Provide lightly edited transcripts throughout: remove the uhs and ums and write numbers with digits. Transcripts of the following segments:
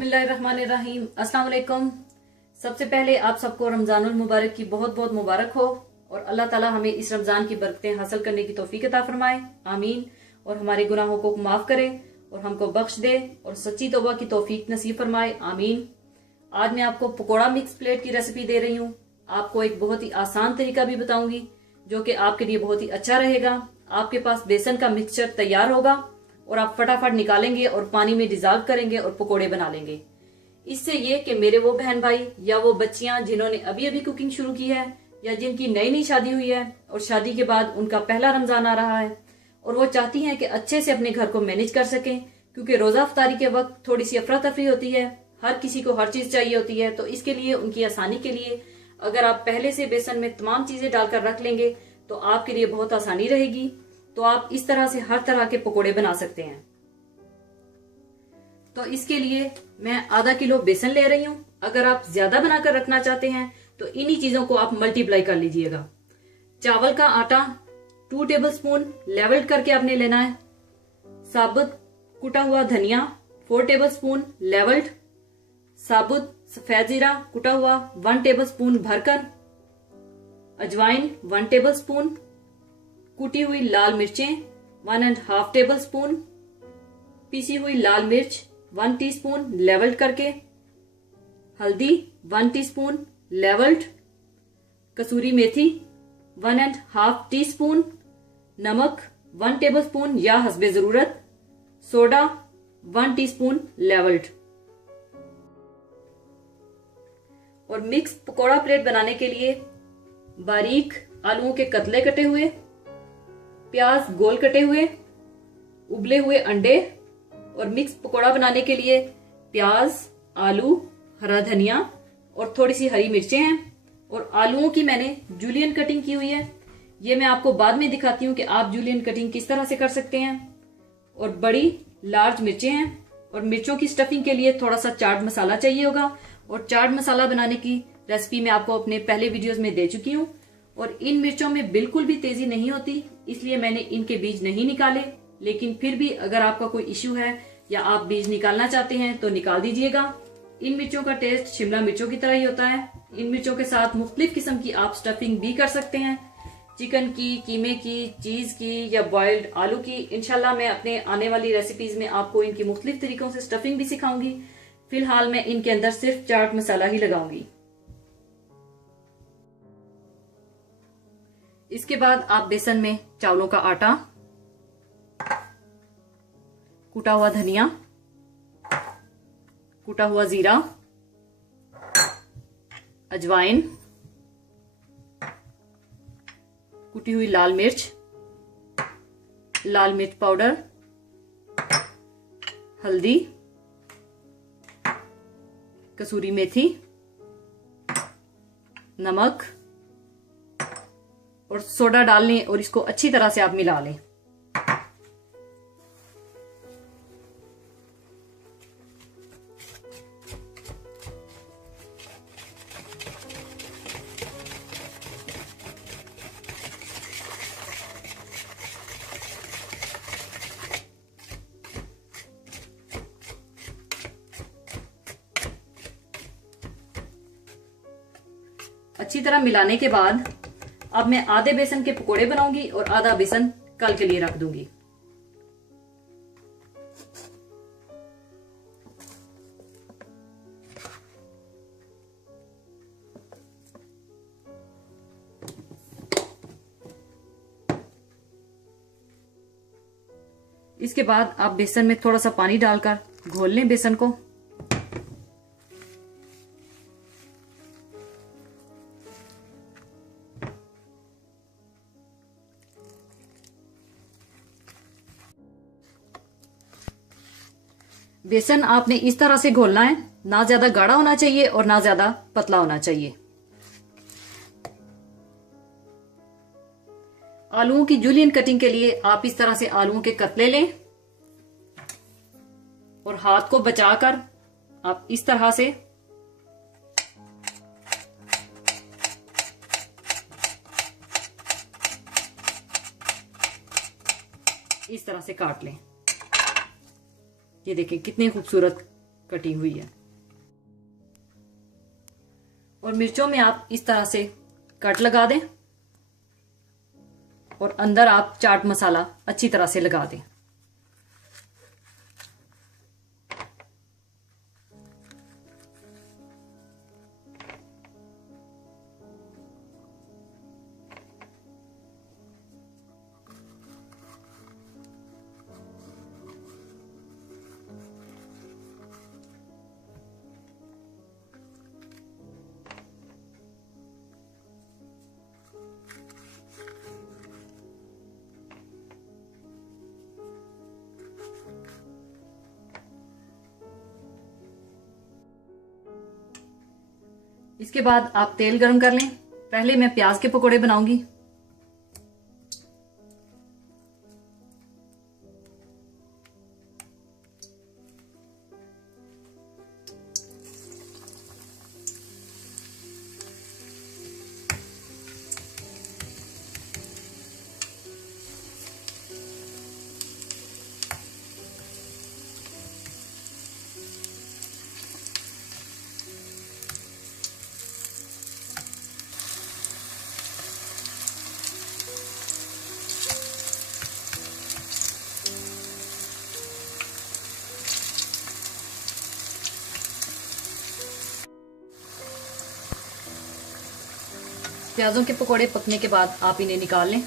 बिस्मिल्लाहिर्रहमानिर्रहीम। अस्सलाम वालेकुम। सबसे पहले आप सबको रमजानुल मुबारक की बहुत बहुत मुबारक हो और अल्लाह ताला हमें इस रमजान की बरकतें हासिल करने की तौफीक अता फरमाए, आमीन। और हमारे गुनाहों को माफ करे और हमको बख्श दे और सच्ची तौबा की तौफीक नसीब फरमाए, आमीन। आज मैं आपको पकोड़ा मिक्स प्लेट की रेसिपी दे रही हूँ। आपको एक बहुत ही आसान तरीका भी बताऊंगी जो कि आपके लिए बहुत ही अच्छा रहेगा। आपके पास बेसन का मिक्सचर तैयार होगा और आप फटाफट निकालेंगे और पानी में डिजॉल्व करेंगे और पकोड़े बना लेंगे। इससे ये कि मेरे वो बहन भाई या वो बच्चियां जिन्होंने अभी अभी कुकिंग शुरू की है या जिनकी नई नई शादी हुई है और शादी के बाद उनका पहला रमजान आ रहा है और वो चाहती हैं कि अच्छे से अपने घर को मैनेज कर सकें, क्योंकि रोजा अफ्तारी के वक्त थोड़ी सी अफरा तफरी होती है, हर किसी को हर चीज चाहिए होती है। तो इसके लिए उनकी आसानी के लिए अगर आप पहले से बेसन में तमाम चीजें डालकर रख लेंगे तो आपके लिए बहुत आसानी रहेगी। तो आप इस तरह से हर तरह के पकोड़े बना सकते हैं। तो इसके लिए मैं आधा किलो बेसन ले रही हूं। अगर आप ज्यादा बनाकर रखना चाहते हैं तो इन्हीं चीजों को आप मल्टीप्लाई कर लीजिएगा। चावल का आटा 2 टेबलस्पून लेवल्ड करके आपने लेना है। साबुत कुटा हुआ धनिया 4 टेबलस्पून लेवल्ड। साबुत सफेद जीरा कुटा हुआ 1 टेबलस्पून भरकर। अजवाइन 1 टेबलस्पून। कुटी हुई लाल मिर्चें 1.5 टेबलस्पून। पीसी हुई लाल मिर्च 1 टीस्पून लेवल्ड करके। हल्दी 1 टीस्पून लेवल्ड। कसूरी मेथी 1.5 टीस्पून। नमक 1 टेबलस्पून या हस्बे जरूरत। Soda 1 teaspoon levelled. और मिक्स पकोड़ा प्लेट बनाने के लिए बारीक आलूओं के कतले कटे हुए, प्याज गोल कटे हुए, उबले हुए अंडे और मिक्स पकोड़ा बनाने के लिए प्याज, आलू, हरा धनिया और थोड़ी सी हरी मिर्चें हैं। और आलूओं की मैंने जूलियन कटिंग की हुई है। ये मैं आपको बाद में दिखाती हूँ कि आप जूलियन कटिंग किस तरह से कर सकते हैं। और बड़ी लार्ज मिर्चें हैं। और मिर्चों की स्टफिंग के लिए थोड़ा सा चाट मसाला चाहिए होगा। और चाट मसाला बनाने की रेसिपी मैं आपको अपने पहले वीडियोस में दे चुकी हूँ। और इन मिर्चों में बिल्कुल भी तेजी नहीं होती, इसलिए मैंने इनके बीज नहीं निकाले। लेकिन फिर भी अगर आपका कोई इश्यू है या आप बीज निकालना चाहते हैं तो निकाल दीजिएगा। इन मिर्चों का टेस्ट शिमला मिर्चों की तरह ही होता है। इन मिर्चों के साथ मुख्तलिफ किस्म की आप स्टफिंग भी कर सकते हैं, चिकन की, कीमे की, चीज की या बॉइल्ड आलू की। इंशाल्लाह मैं अपने आने वाली रेसिपीज में आपको इनकी मुख्तलिफ तरीकों से स्टफिंग भी सिखाऊंगी। फिलहाल मैं इनके अंदर सिर्फ चाट मसाला ही लगाऊंगी। इसके बाद आप बेसन में चावलों का आटा, कूटा हुआ धनिया, कूटा हुआ जीरा, अजवाइन, कुटी हुई लाल मिर्च, लाल मिर्च पाउडर, हल्दी, कसूरी मेथी, नमक और सोडा डाल लें और इसको अच्छी तरह से आप मिला लें। अच्छी तरह मिलाने के बाद अब मैं आधे बेसन के पकोड़े बनाऊंगी और आधा बेसन कल के लिए रख दूंगी। इसके बाद आप बेसन में थोड़ा सा पानी डालकर घोल लें बेसन को। बेसन आपने इस तरह से घोलना है, ना ज्यादा गाढ़ा होना चाहिए और ना ज्यादा पतला होना चाहिए। आलूओं की जूलियन कटिंग के लिए आप इस तरह से आलूओं के कतले लें और हाथ को बचाकर आप इस तरह से इस तरह से काट लें। ये देखें कितने खूबसूरत कटी हुई है। और मिर्चों में आप इस तरह से कट लगा दें और अंदर आप चाट मसाला अच्छी तरह से लगा दें। इसके बाद आप तेल गरम कर लें। पहले मैं प्याज के पकोड़े बनाऊंगी। प्याजों के पकोड़े पकने के बाद आप इन्हें निकाल लें।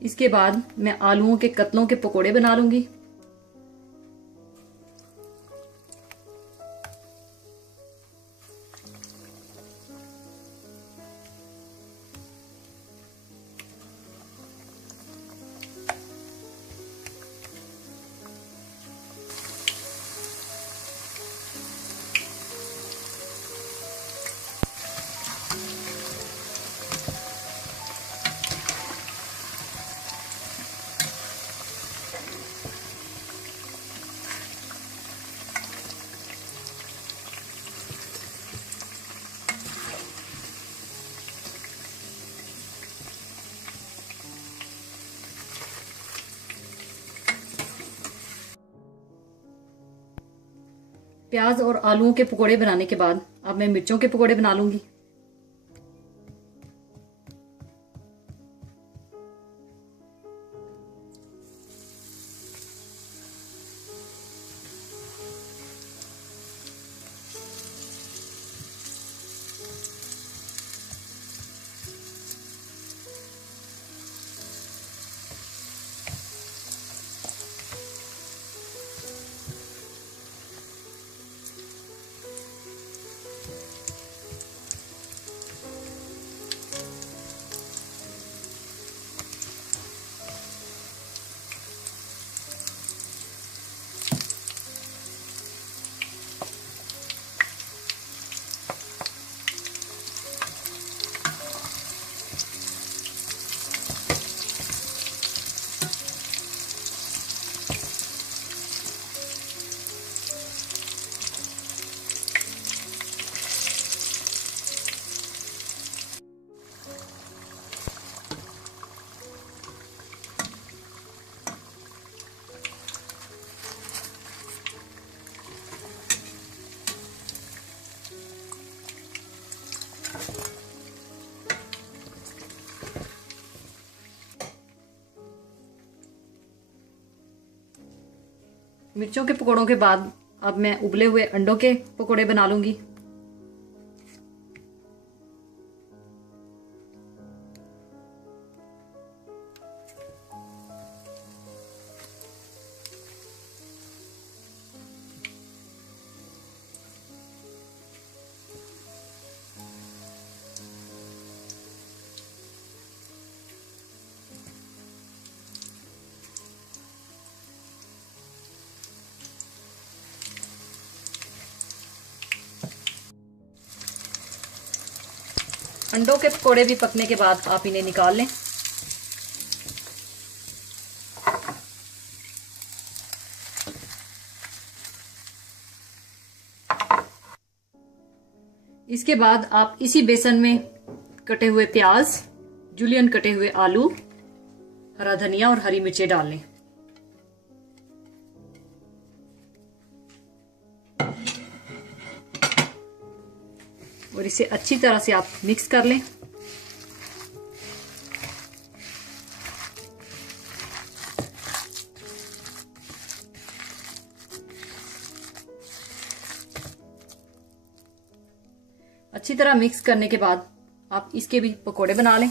इसके बाद मैं आलूओं के कतलों के पकोड़े बना लूंगी। प्याज और आलूओं के पकोड़े बनाने के बाद अब मैं मिर्चों के पकोड़े बना लूंगी। मिर्चों के पकोड़ों के बाद अब मैं उबले हुए अंडों के पकोड़े बना लूंगी। अंडों के पकोड़े भी पकने के बाद आप इन्हें निकाल लें। इसके बाद आप इसी बेसन में कटे हुए प्याज, जूलियन कटे हुए आलू, हरा धनिया और हरी मिर्चें डाल लें। और इसे अच्छी तरह से आप मिक्स कर लें। अच्छी तरह मिक्स करने के बाद आप इसके भी पकोड़े बना लें।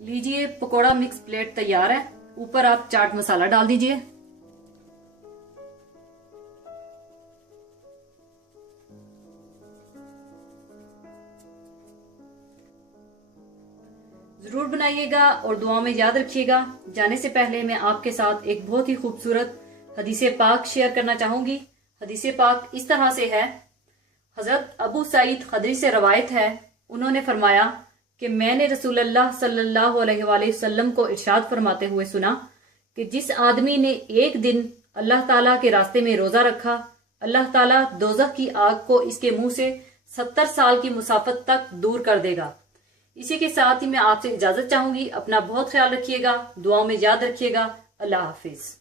लीजिए, पकोड़ा मिक्स प्लेट तैयार है। ऊपर आप चाट मसाला डाल दीजिए। जरूर बनाइएगा और दुआ में याद रखिएगा। जाने से पहले मैं आपके साथ एक बहुत ही खूबसूरत हदीस पाक शेयर करना चाहूंगी। हदीस पाक इस तरह से है। हजरत अबू सईद खदरी से रवायत है, उन्होंने फरमाया कि मैंने रसूलुल्लाह सल्लल्लाहु अलैहि वसल्लम को इरशाद फरमाते हुए सुना कि जिस आदमी ने एक दिन अल्लाह ताला के रास्ते में रोजा रखा, अल्लाह ताला दोज़ख की आग को इसके मुंह से 70 साल की मुसाफत तक दूर कर देगा। इसी के साथ ही मैं आपसे इजाजत चाहूंगी। अपना बहुत ख्याल रखिएगा, दुआ में याद रखिएगा। अल्लाह हाफिज।